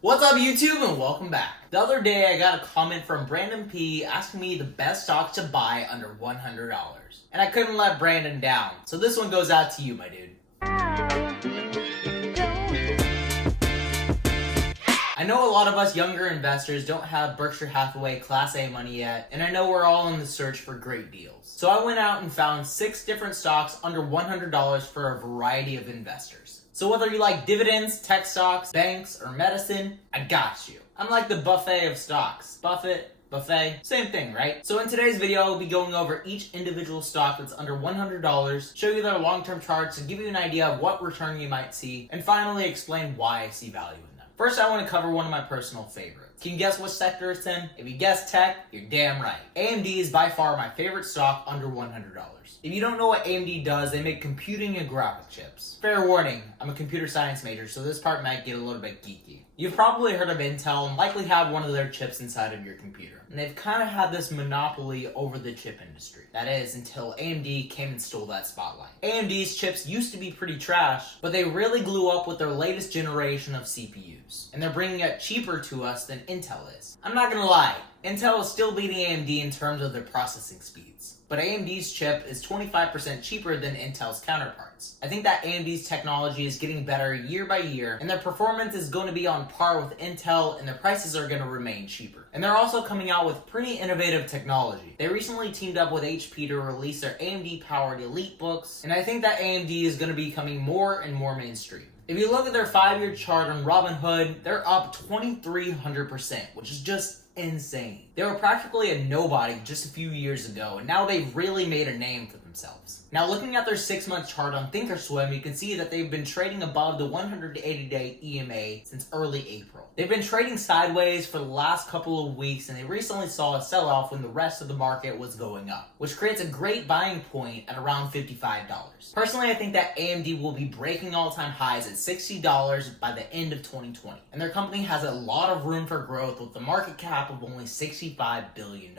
What's up YouTube and welcome back. The other day I got a comment from Brandon P asking me the best stocks to buy under $100. And I couldn't let Brandon down. So this one goes out to you, my dude. I know a lot of us younger investors don't have Berkshire Hathaway Class A money yet, and I know we're all in the search for great deals. So I went out and found 6 different stocks under $100 for a variety of investors. So whether you like dividends, tech stocks, banks, or medicine, I got you. I'm like the buffet of stocks. Buffet, same thing, right? So in today's video, I'll be going over each individual stock that's under $100, show you their long-term charts to give you an idea of what return you might see, and finally explain why I see value in them. First, I want to cover one of my personal favorites. Can you guess what sector it's in? If you guess tech, you're damn right. AMD is by far my favorite stock under $100. If you don't know what AMD does, they make computing and graphic chips. Fair warning, I'm a computer science major, so this part might get a little bit geeky. You've probably heard of Intel and likely have one of their chips inside of your computer. And they've kind of had this monopoly over the chip industry. That is, until AMD came and stole that spotlight. AMD's chips used to be pretty trash, but they really blew up with their latest generation of CPUs. And they're bringing it cheaper to us than Intel is. I'm not gonna lie, Intel is still beating AMD in terms of their processing speeds. But AMD's chip is 25% cheaper than Intel's counterparts. I think that AMD's technology is getting better year by year, and their performance is going to be on par with Intel, and their prices are going to remain cheaper. And they're also coming out with pretty innovative technology. They recently teamed up with HP to release their AMD-powered Elite books, and I think that AMD is going to be becoming more and more mainstream. If you look at their 5-year chart on Robinhood, they're up 2,300%, which is just insane. They were practically a nobody just a few years ago, and now they've really made a name for themselves. Now looking at their 6-month chart on Thinkorswim, you can see that they've been trading above the 180-day EMA since early April. They've been trading sideways for the last couple of weeks, and they recently saw a sell-off when the rest of the market was going up, which creates a great buying point at around $55. Personally, I think that AMD will be breaking all-time highs at $60 by the end of 2020, and their company has a lot of room for growth with the market cap of only $65 billion.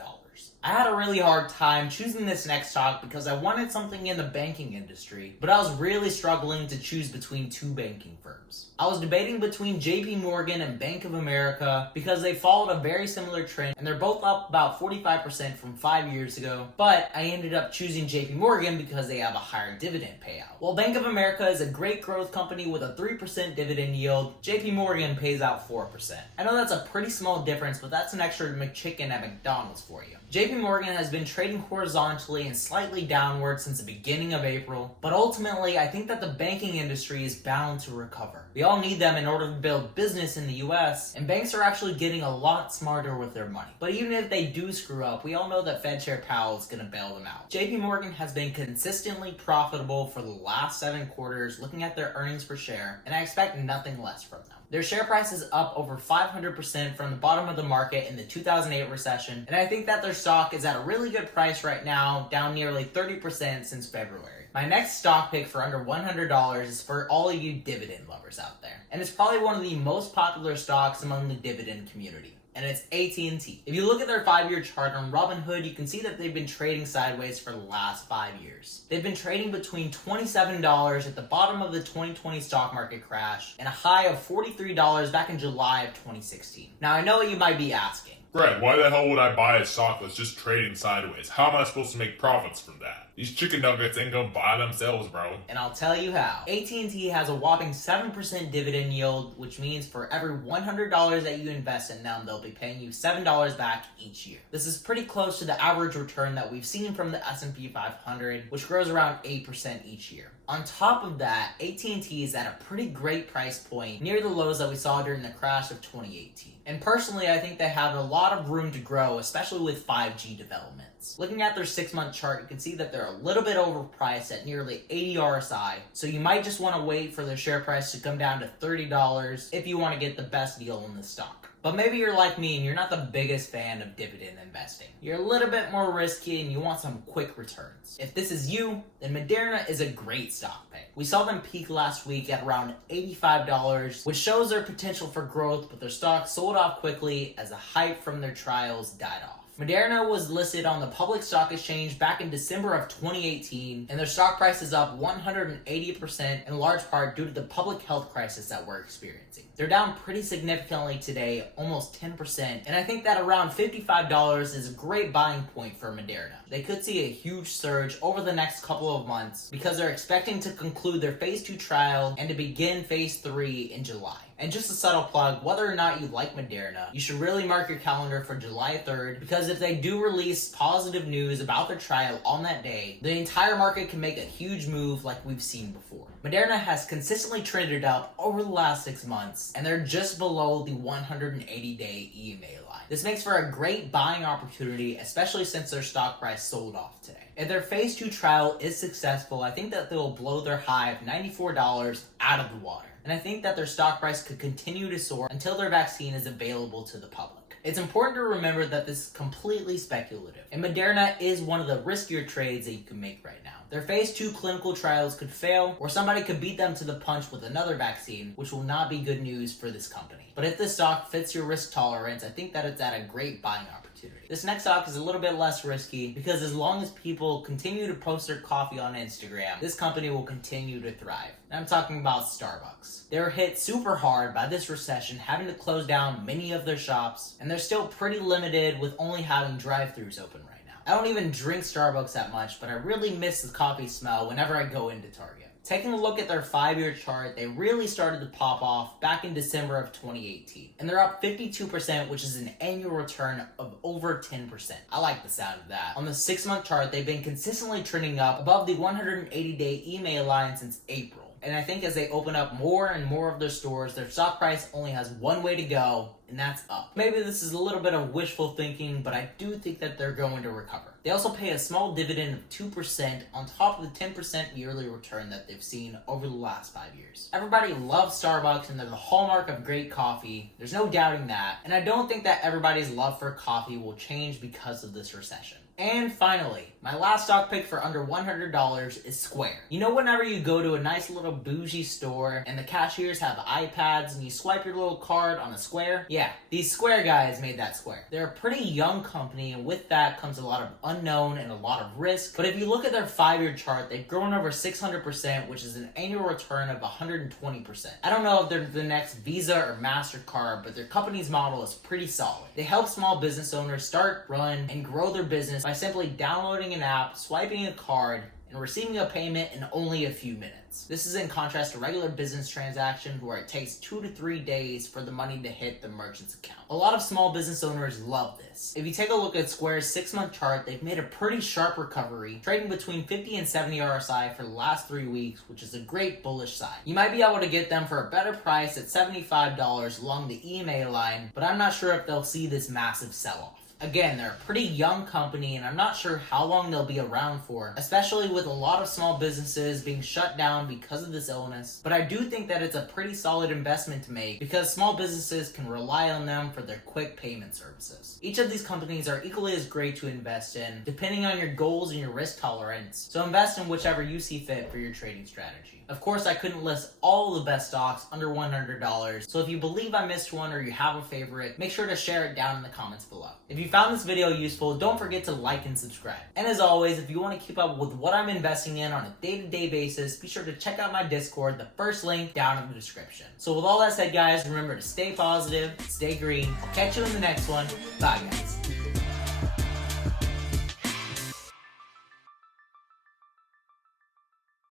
I had a really hard time choosing this next stock because I wanted something in the banking industry, but I was really struggling to choose between 2 banking firms. I was debating between JP Morgan and Bank of America because they followed a very similar trend and they're both up about 45% from 5 years ago, but I ended up choosing JP Morgan because they have a higher dividend payout. While Bank of America is a great growth company with a 3% dividend yield, JP Morgan pays out 4%. I know that's a pretty small difference, but that's an extra McChicken at McDonald's for you. JP Morgan has been trading horizontally and slightly downward since the beginning of April, but ultimately I think that the banking industry is bound to recover. We all need them in order to build business in the US, and banks are actually getting a lot smarter with their money. But even if they do screw up, we all know that Fed Chair Powell is going to bail them out. JP Morgan has been consistently profitable for the last 7 quarters looking at their earnings per share, and I expect nothing less from them. Their share price is up over 500% from the bottom of the market in the 2008 recession, and I think that their stock is at a really good price right now, down nearly 30% since February. My next stock pick for under $100 is for all of you dividend lovers out there, and it's probably one of the most popular stocks among the dividend community. And it's AT&T. If you look at their 5-year chart on Robinhood, you can see that they've been trading sideways for the last 5 years. They've been trading between $27 at the bottom of the 2020 stock market crash and a high of $43 back in July of 2016. Now, I know what you might be asking. Greg, why the hell would I buy a stock that's just trading sideways? How am I supposed to make profits from that? These chicken nuggets ain't gonna buy themselves, bro. And I'll tell you how. AT&T has a whopping 7% dividend yield, which means for every $100 that you invest in them, they'll be paying you $7 back each year. This is pretty close to the average return that we've seen from the S&P 500, which grows around 8% each year. On top of that, AT&T is at a pretty great price point near the lows that we saw during the crash of 2018. And personally, I think they have a lot of room to grow, especially with 5G developments. Looking at their 6-month chart, you can see that they're a little bit overpriced at nearly 80 RSI, so you might just want to wait for their share price to come down to $30 if you want to get the best deal in the stock. But maybe you're like me and you're not the biggest fan of dividend investing. You're a little bit more risky and you want some quick returns. If this is you, then Moderna is a great stock pick. We saw them peak last week at around $85, which shows their potential for growth, but their stock sold off quickly as the hype from their trials died off. Moderna was listed on the public stock exchange back in December of 2018, and their stock price is up 180% in large part due to the public health crisis that we're experiencing. They're down pretty significantly today, almost 10%, and I think that around $55 is a great buying point for Moderna. They could see a huge surge over the next couple of months because they're expecting to conclude their phase 2 trial and to begin phase 3 in July. And just a subtle plug, whether or not you like Moderna, you should really mark your calendar for July 3rd, because if they do release positive news about their trial on that day, the entire market can make a huge move like we've seen before. Moderna has consistently traded up over the last 6 months, and they're just below the 180-day EMA line. This makes for a great buying opportunity, especially since their stock price sold off today. If their phase 2 trial is successful, I think that they'll blow their high of $94 out of the water. And I think that their stock price could continue to soar until their vaccine is available to the public. It's important to remember that this is completely speculative, and Moderna is one of the riskier trades that you can make right now. Their phase 2 clinical trials could fail, or somebody could beat them to the punch with another vaccine, which will not be good news for this company. But if this stock fits your risk tolerance, I think that it's at a great buying opportunity. This next stock is a little bit less risky because as long as people continue to post their coffee on Instagram, this company will continue to thrive. And I'm talking about Starbucks. They were hit super hard by this recession, having to close down many of their shops, and they're still pretty limited with only having drive-thrus open right now. I don't even drink Starbucks that much, but I really miss the coffee smell whenever I go into Target. Taking a look at their 5-year chart, they really started to pop off back in December of 2018. And they're up 52%, which is an annual return of over 10%. I like the sound of that. On the 6-month chart, they've been consistently trending up above the 180-day EMA line since April. And I think as they open up more and more of their stores, their stock price only has one way to go, and that's up. Maybe this is a little bit of wishful thinking, but I do think that they're going to recover. They also pay a small dividend of 2% on top of the 10% yearly return that they've seen over the last 5 years. Everybody loves Starbucks, and they're the hallmark of great coffee. There's no doubting that. And I don't think that everybody's love for coffee will change because of this recession. And finally, my last stock pick for under $100 is Square. You know, whenever you go to a nice little bougie store and the cashiers have iPads and you swipe your little card on a Square? Yeah, these Square guys made that Square. They're a pretty young company, and with that comes a lot of unknown and a lot of risk. But if you look at their 5-year chart, they've grown over 600%, which is an annual return of 120%. I don't know if they're the next Visa or MasterCard, but their company's model is pretty solid. They help small business owners start, run, and grow their business by simply downloading an app, swiping a card, and receiving a payment in only a few minutes. This is in contrast to regular business transactions where it takes 2 to 3 days for the money to hit the merchant's account. A lot of small business owners love this. If you take a look at Square's 6-month chart, they've made a pretty sharp recovery, trading between 50 and 70 RSI for the last 3 weeks, which is a great bullish sign. You might be able to get them for a better price at $75 along the EMA line, but I'm not sure if they'll see this massive sell-off. Again, they're a pretty young company, and I'm not sure how long they'll be around for, especially with a lot of small businesses being shut down because of this illness. But I do think that it's a pretty solid investment to make because small businesses can rely on them for their quick payment services. Each of these companies are equally as great to invest in, depending on your goals and your risk tolerance. So invest in whichever you see fit for your trading strategy. Of course, I couldn't list all the best stocks under $100, so if you believe I missed one or you have a favorite, make sure to share it down in the comments below. If you found this video useful, don't forget to like and subscribe. And as always, if you want to keep up with what I'm investing in on a day-to-day basis, be sure to check out my Discord, the first link down in the description. So with all that said, guys, remember to stay positive, stay green. I'll catch you in the next one. Bye, guys.